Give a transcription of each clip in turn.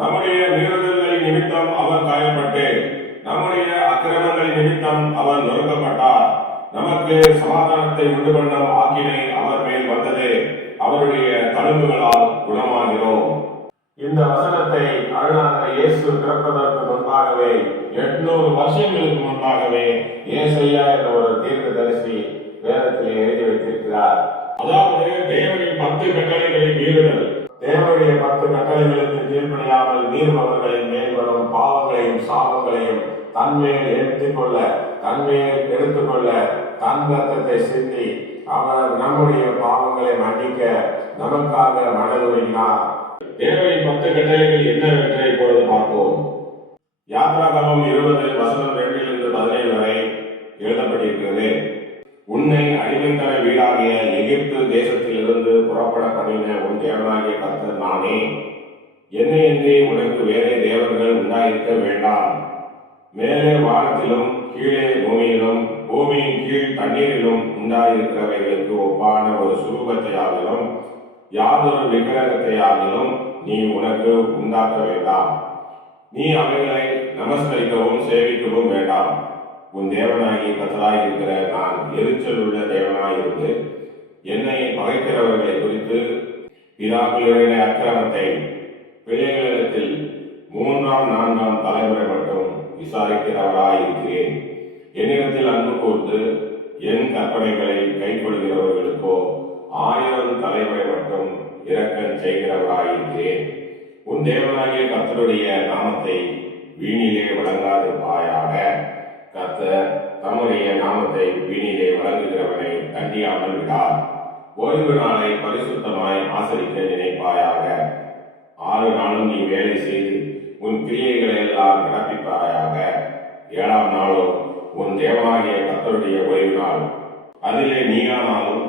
நம்முடைய மீறுதல்களின் நிமித்தம் அவர் காயப்பட்டு நம்முடைய அக்கிரமங்களின் நிமித்தம் அவர் நொறுக்கப்பட்டார். நமக்கு சமாதானத்தை உண்டு பண்ணும் ஆக்கினை அவர் மேல் வந்தது. அவருடைய தழும்புகளால் குணமாகிறோம். இந்த வசனத்தை அருளாளர் இயேசு பிறப்பதற்கு முன்பாகவே 800 வருஷங்களுக்கு முன்பாகவே ஏசாயா என்ற ஒரு தீர்க்கதரிசி வேதத்திலே எழுதி வைத்திருக்கிறார். அதாவது தேவனின் 10 கட்டளைகளை மீறுதல், தேவனுடைய 10 கட்டளைகளுக்கு கீழ்ப்படியாமல் மீறுபவர்களின் மேல் வரும் பாவங்களையும் சாபங்களையும் தன்மேல் எடுத்துக்கொள்ள தன் ரத்தத்தை சிந்தி அவர் நம்முடைய பாவங்களை மன்னிக்க நமக்காக மனது உருகினார். தேவனின் 10 கட்டளைகள் என்னவென்று இப்பொழுது பார்ப்போம். யாத்ராகமம் 20 வசனம் 2-17 வரை எழுதப்பட்டிருக்கிறது. உன்னை அடிமைத்தன வீடாகிய எகிப்து தேசத்திலிருந்து புறப்பட பண்ணின உன் தேவனாகிய கர்த்தர் நானே. என்னையன்றி உனக்கு வேறே தேவர்கள் உண்டாயிருக்க வேண்டாம். மேலே வானத்திலும் கீழே பூமியிலும் பூமியின் கீழ் தண்ணீரிலும் உண்டாயிருக்கிறவைகளுக்கு ஒப்பான ஒரு சுரூபத்தையாகிலும் யாதொரு விக்கிரகத்தையாகிலும் நீ உனக்கு உண்டாக்க வேண்டாம். நீ அவைகளை நமஸ்கரிக்கவும் சேவிக்கவும் வேண்டாம். உன் தேவனாகி கர்த்தராயிருக்கிற நான் எரிச்சல் உள்ள தேவனாயிருந்து என்னை பகைக்கிறவர்களை குறித்து பிதாக்களுடைய அக்கிரமத்தை பிள்ளைகளிடத்தில் 3ஆம் 4ஆம் தலைமுறை மட்டும் விசாரிக்கிறவராயிருக்கிறேன். என்னிடத்தில் அன்பு கூர்ந்து என் கற்பனைகளை கைக்கொள்கிறவர்களுக்கோ 1000 தலைமுறை மட்டும் இரக்கம் செய்கிறவராயிருக்கிறேன். உன் தேவனாகிய கர்த்தருடைய நாமத்தை வீணிலே வழங்காதிருப்பாயாக. கர்த்தர் தம்முடைய நாமத்தை வீணிலே வழங்குகிறவனை தண்டியாமல் விடார். ஓய்வு நாளை பரிசுத்தமாய் ஆசரிக்க நினைப்பாயாக. 6 நாளும் நீ வேலை செய்து உன் கிரியைகளை எல்லாம் நடப்பிப்பாயாக. 7ஆம் நாளோ உன் தேவனாகிய கர்த்தருடைய ஓய்வு நாள். அதிலே நீயானாலும்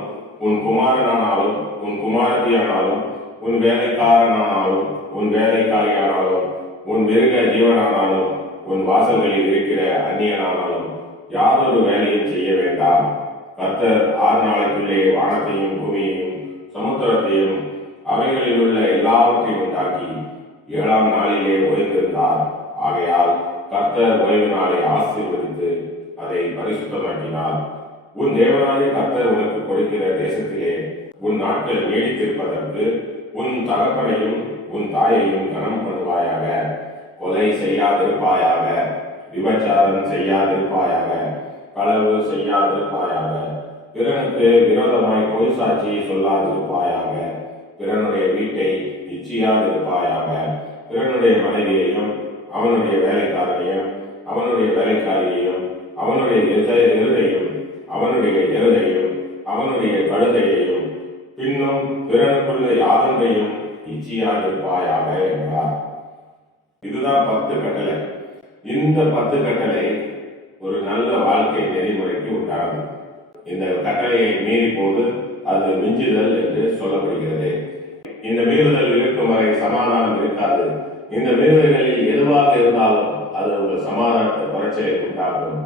உன் குமாரனானாலும் உன் குமாரத்தியானாலும் உன் வேலைக்காரனானாலும் உன் வேலைக்காரியானாலும் உன் மிருக ஜீவனானாலும் உன் வாசல்களில் இருக்கிற அந்நியனானாலும் யாதொரு வேலையும் செய்ய வேண்டாம். கர்த்தர் 6 நாளைக்குள்ளே வானத்தையும் பூமியையும் சமுத்திரத்தையும் அவைகளில் உள்ள எல்லாவற்றையும் உண்டாக்கி 7ஆம் நாளிலே ஓய்ந்திருந்தார். ஆகையால் கர்த்தர் ஓய்வு நாளை ஆசீர்வதித்து அதை பரிசுத்தமாக்கினார். உன் தேவனாகிய கர்த்தர் உனக்கு கொடுக்கிற தேசத்திலே உன் நாட்கள் நீடித்திருப்பதற்கு உன் தகப்பனையும் உன் தாயையும் கனம் பண்ணுவாயாக. கொலை செய்யாதிருப்பாயாக. விபச்சாரம் செய்யாதிருப்பாயாக. களவு செய்யாதிருப்பாயாக. பிறனுக்கு விரோதமாய் பொய் சாட்சி சொல்லாதிருப்பாயாக. பிறனுடைய வீட்டை இச்சியாதிருப்பாயாக. பிறனுடைய மனைவியையும் அவனுடைய வேலைக்காரனையும் அவனுடைய வேலைக்காரியையும் அவனுடைய எருதையும் அவனுடைய எருதையும் அவனுடைய கழுதையையும் பின்னும் பிறனுக்குள்ள யாதொன்றையும் இச்சியாதிருப்பாயாக என்றார். இதுதான் 10 கட்டளை. இந்த 10 கட்டளை ஒரு நல்ல வாழ்க்கை நெறிமுறைக்கு உண்டானது. இந்த கட்டளையை மீறி போது அது மிஞ்சுதல் என்று சொல்லப்படுகிறது. இந்த மீறுதல் இருக்கும் வரை சமாதானம் இருக்காது. இந்த மீறுதல்களில் எதுவாக இருந்தாலும் அது உங்கள் சமாதானத்தை குறைச்சலை உண்டாகும்.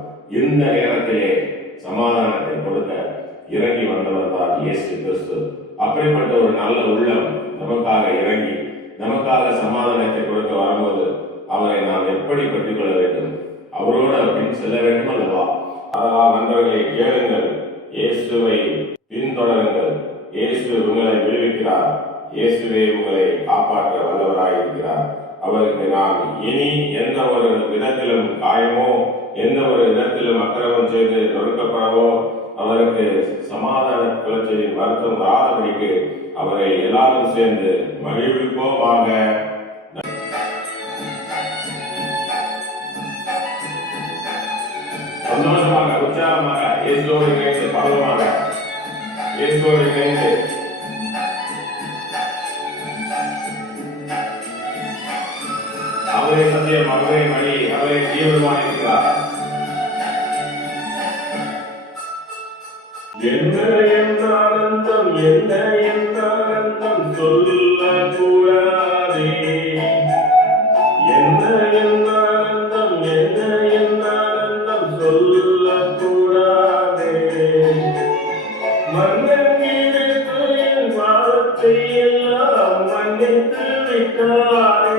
இந்த நேரத்திலே சமாதானத்தை கொடுக்க இறங்கி வந்தவர் தான் இயேசு கிறிஸ்து. அப்படிப்பட்ட ஒரு நல்ல உள்ளம் நமக்காக இறங்கி நமக்காக சமாதானத்தை கொடுக்க வரும்போது அவரை நாம் எப்படி பெற்றுக்கொள்ள வேண்டும்? அவரோடு பின் செல்ல வேண்டும் அல்லவா? அதனால் நண்பர்களை கேளுங்கள், இயேசுவை பின்தொடருங்கள். இயேசு உங்களை விடுவிக்கிறார். இயேசுவே உங்களை காப்பாற்ற வல்லவராயிருக்கிறார். அவருக்கு நாம் இனி எந்த ஒரு விதத்திலும் காயமோ எந்த ஒரு விதத்திலும் அக்கிரமம் செய்து நொறுக்கப்படவோ அவருக்கு சமாதான குலச்சலின் வருத்தம் வராதபடிக்கு அவரை எல்லாரும் சேர்ந்து மகிழ்விப்போமாக. சந்தோஷமாக உற்சாகமாக இயேசுவோடு இணைந்து பாடுவோமாக. இயேசுவோடு இணைந்து அவரே சத்தியம், அவரே வழி, அவரே ஜீவனுமாய் இருக்கிறார். என்ன ஆனந்தம், என்ன ஆனந்தம் சொல்லக்கூடாதே. என்ன ஆனந்தம், என்ன ஆனந்தம் சொல்லக்கூடாதே. மன்னன் என் பாவத்தை எல்லாம் மன்னித்து விட்டாரே.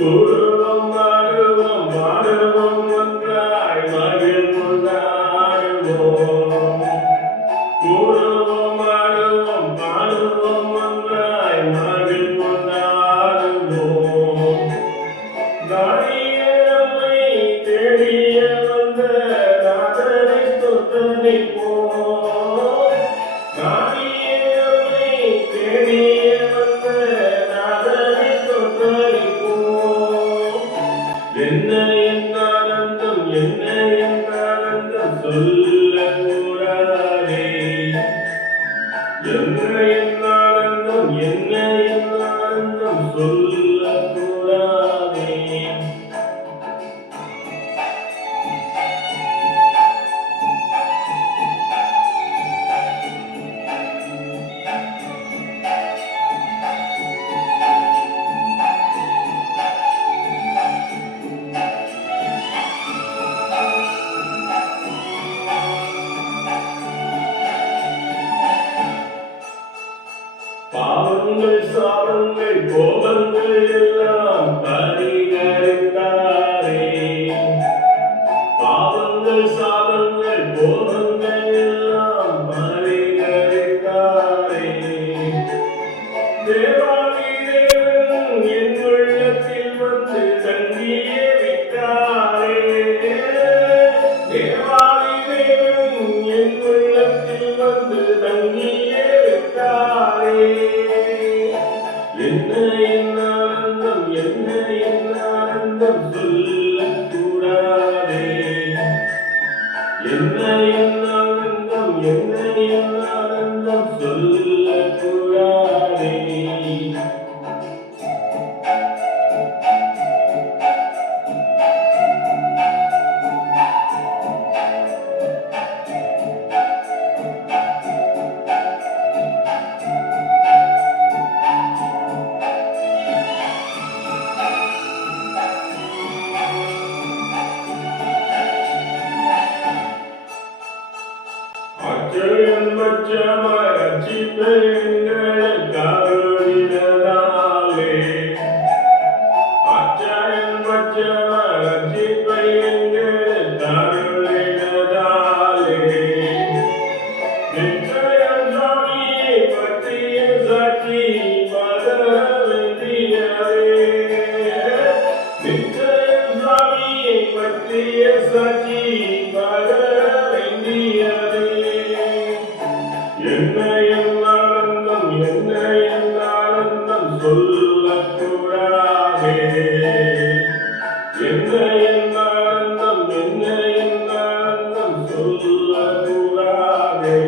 கூடுவோம் மாடுவோம் பாடுவோம் ஒன்றாய் மகிழ் கொண்டாடுவோம். கூடுவோம் மாடுவோம் பாடுவோம் ஒன்றாய் மகிழ் கொண்டாடுவோம். தானியேலை தேடிய வந்த நாதனை ஸ்தோத்தரிப்போம். தானியேலை தேடிய வந்த நாதனை ஸ்தோத்தரிப்போம். என்ன என் ஆனந்தம் சொல்லக்கூடாதே. என்ன என் ஆனந்தம் சொல்லக்கூடாதே. பாவங்கள் சாபங்கள் கோபங்கள் எல்லாம் பரிகரித்தாரே. பாவங்கள் சாபங்கள் கோபங்கள் எல்லாம் பரிகரித்தாரே. தேவாதி தேவன் என் உள்ளத்தில் வந்து தங்கியே விட்டாரே. தேவாதி தேவன் என் உள்ளத்தில் வந்து தங்கியே விட்டாரே. என்ன என் ஆனந்தம் சொல்லக்கூடாதே. என்ன என் ஆனந்தம் சொல்லக்கூடாதே. அச்சயம் பச்சமாய் ரட்சித்த எங்களுக்கு அருளினதாலே. அச்சயம் பச்சமாய் ரட்சித்த எங்களுக்கு அருளினதாலே. நிச்சயம் சாமியை பற்றிய சாட்சி பகர வேண்டியதே. நிச்சயம் சாமியை பற்றிய சாட்சி பகர வேண்டியதே. என்ன என் ஆனந்தம் சொல்லக்கூடாதே. என்ன என் ஆனந்தம் சொல்லக்கூடாதே.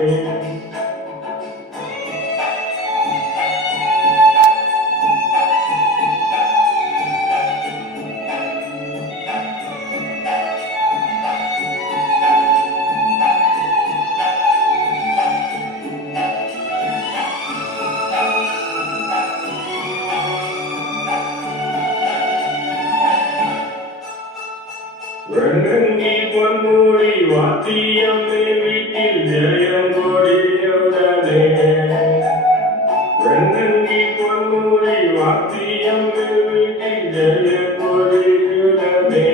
வெண்ணங்கி பொன்மூடி வாத்தியம் வீட்டில் ஜெயம் கொடியுடனே. வெண்ணங்கி பொன்மூடி வாத்தியம் வீட்டில் ஜெயம் கொடியுடனே.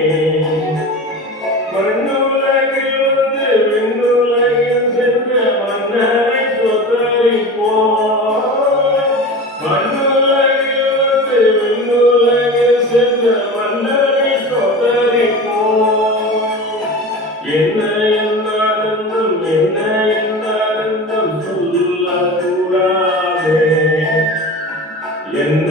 மண்ணுலகில் வந்து விண்ணுலகில் சென்ற மன்னரை ஸ்தோத்தரிப்போம். மண்ணுலகில் வந்து விண்ணுலகில் சென்ற மன்னரை ஸ்தோத்தரிப்போம். என்ன என் ஆனந்தம் சொல்லக்கூடாதே. என்ன